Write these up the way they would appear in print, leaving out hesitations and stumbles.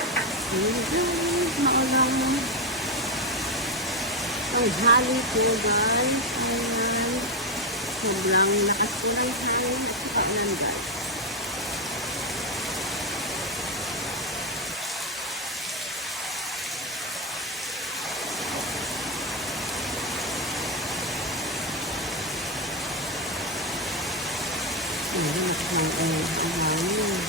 Ayan guys, maulang tanghali po guys. Ayan. Sobrang lakas po ng hangin at saka ulan guys. Ayan, ang hangin.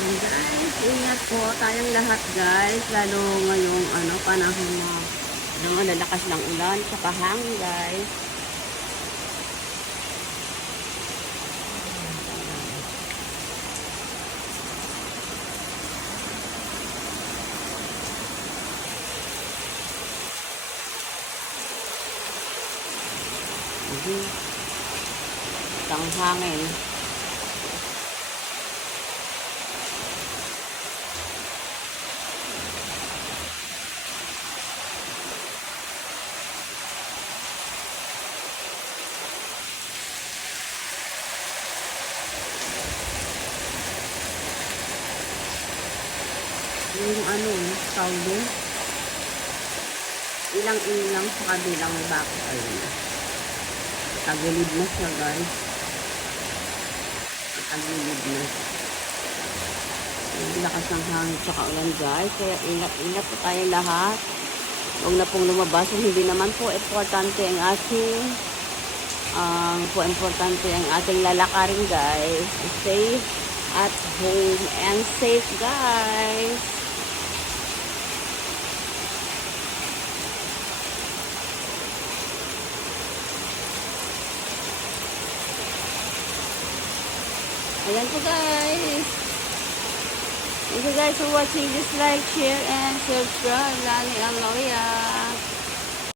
And guys, ingat po tayong lahat guys, lalo ngayong panahon na malalakas ng ulan tsaka hangin guys. Ang hangin. Yung tawag doon, ilang sa kabilang bako. Ayun. Tagilid na siya guys. Tagilid na. Ang lakas ng hangin tsaka ulan guys. Kaya ingat po tayo lahat. Huwag na pong lumabas. Hindi naman po importante ang ating lalakarin guys. Stay at home and safe guys. Ayan po guys. Thank you guys for watching this. Like, share, and subscribe. Lani Aloya.